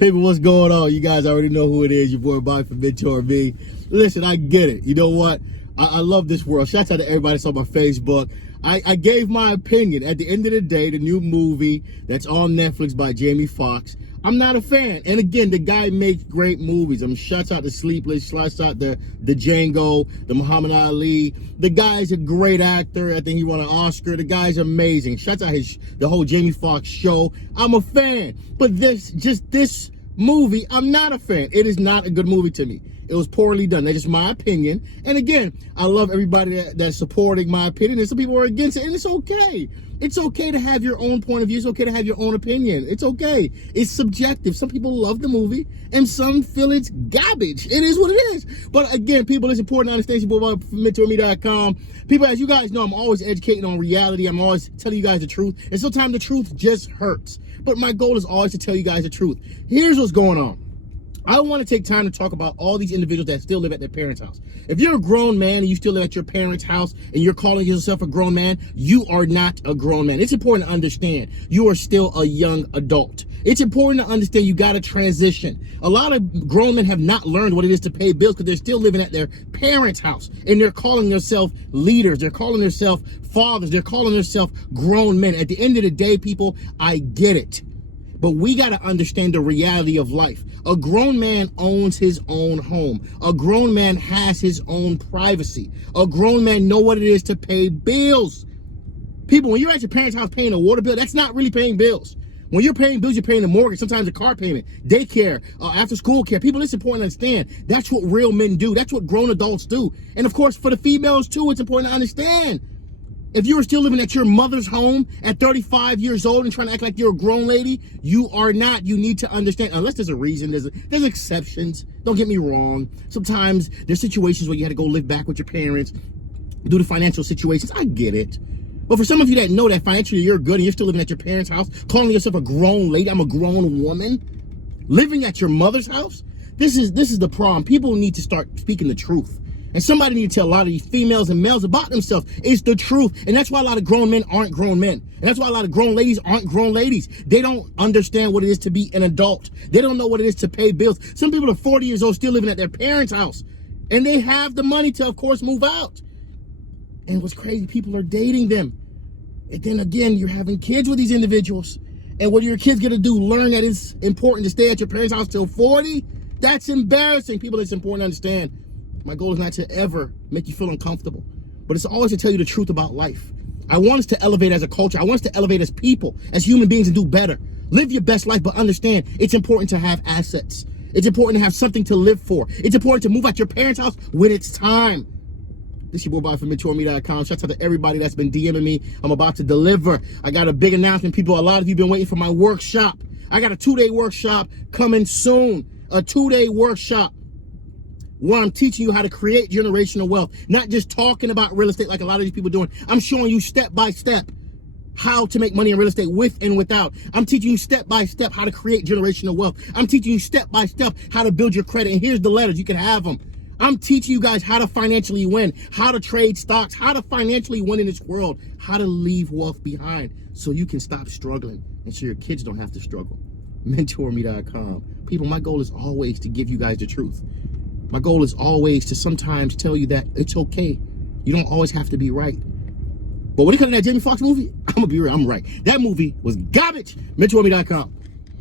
People, what's going on? You guys already know who it is. Your boy Bobby from Mentourme. Listen, I get it. You know what? I love this world. Shout out to everybody that's on my Facebook. I gave my opinion. At the end of the day, the new movie that's on Netflix by Jamie Foxx, I'm not a fan. And again, the guy makes great movies. shouts out to Sleepless, shouts out the Django, the Muhammad Ali. The guy's a great actor. I think he won an Oscar. The guy's amazing. Shouts out the whole Jamie Foxx show. I'm a fan. But this movie, I'm not a fan. It is not a good movie to me. It was poorly done. That's just my opinion. And again, I love everybody that's supporting my opinion. And some people are against it, and it's okay. It's okay to have your own point of view. It's okay to have your own opinion. It's okay. It's subjective. Some people love the movie, and some feel it's garbage. It is what it is. But again, people, it's important to understand people about Mentourme.com. People, as you guys know, I'm always educating on reality. I'm always telling you guys the truth. And sometimes the truth just hurts. But my goal is always to tell you guys the truth. Here's what's going on. I want to take time to talk about all these individuals that still live at their parents' house. If you're a grown man and you still live at your parents' house and you're calling yourself a grown man, you are not a grown man. It's important to understand you are still a young adult. It's important to understand you got to transition. A lot of grown men have not learned what it is to pay bills because they're still living at their parents' house, and they're calling themselves leaders. They're calling themselves fathers. They're calling themselves grown men. At the end of the day, people, I get it. But we got to understand the reality of life. A grown man owns his own home. A grown man has his own privacy. A grown man knows what it is to pay bills. People, when you're at your parents' house paying a water bill, that's not really paying bills. When you're paying bills, you're paying the mortgage, sometimes a car payment, daycare, after school care. People, it's important to understand. That's what real men do. That's what grown adults do. And of course, for the females too, it's important to understand. If you are still living at your mother's home at 35 years old and trying to act like you're a grown lady, you are not. You need to understand, unless there's a reason, there's exceptions. Don't get me wrong. Sometimes there's situations where you had to go live back with your parents due to financial situations. I get it. But for some of you that know that financially you're good and you're still living at your parents' house, calling yourself a grown lady, I'm a grown woman, living at your mother's house, this is the problem. People need to start speaking the truth. And somebody need to tell a lot of these females and males about themselves. It's the truth. And that's why a lot of grown men aren't grown men. And that's why a lot of grown ladies aren't grown ladies. They don't understand what it is to be an adult. They don't know what it is to pay bills. Some people are 40 years old still living at their parents' house. And they have the money to, of course, move out. And what's crazy, people are dating them. And then again, you're having kids with these individuals. And what are your kids going to do? Learn that it's important to stay at your parents' house till 40? That's embarrassing. People, it's important to understand. My goal is not to ever make you feel uncomfortable, but it's always to tell you the truth about life. I want us to elevate as a culture. I want us to elevate as people, as human beings, and do better. Live your best life, but understand it's important to have assets. It's important to have something to live for. It's important to move out your parents' house when it's time. This is your boy Bobby from Mentourme.com. Shout out to everybody that's been DMing me. I'm about to deliver. I got a big announcement, people. A lot of you been waiting for my workshop. I got a 2-day workshop coming soon. A 2-day workshop where I'm teaching you how to create generational wealth. Not just talking about real estate like a lot of these people are doing. I'm showing you step by step how to make money in real estate with and without. I'm teaching you step by step how to create generational wealth. I'm teaching you step by step how to build your credit. And here's the letters. You can have them. I'm teaching you guys how to financially win, how to trade stocks, how to financially win in this world, how to leave wealth behind so you can stop struggling and so your kids don't have to struggle. Mentourme.com. People, my goal is always to give you guys the truth. My goal is always to sometimes tell you that it's okay. You don't always have to be right. But when it comes to that Jamie Foxx movie, I'm going to be real. I'm right. That movie was garbage. Mentourme.com.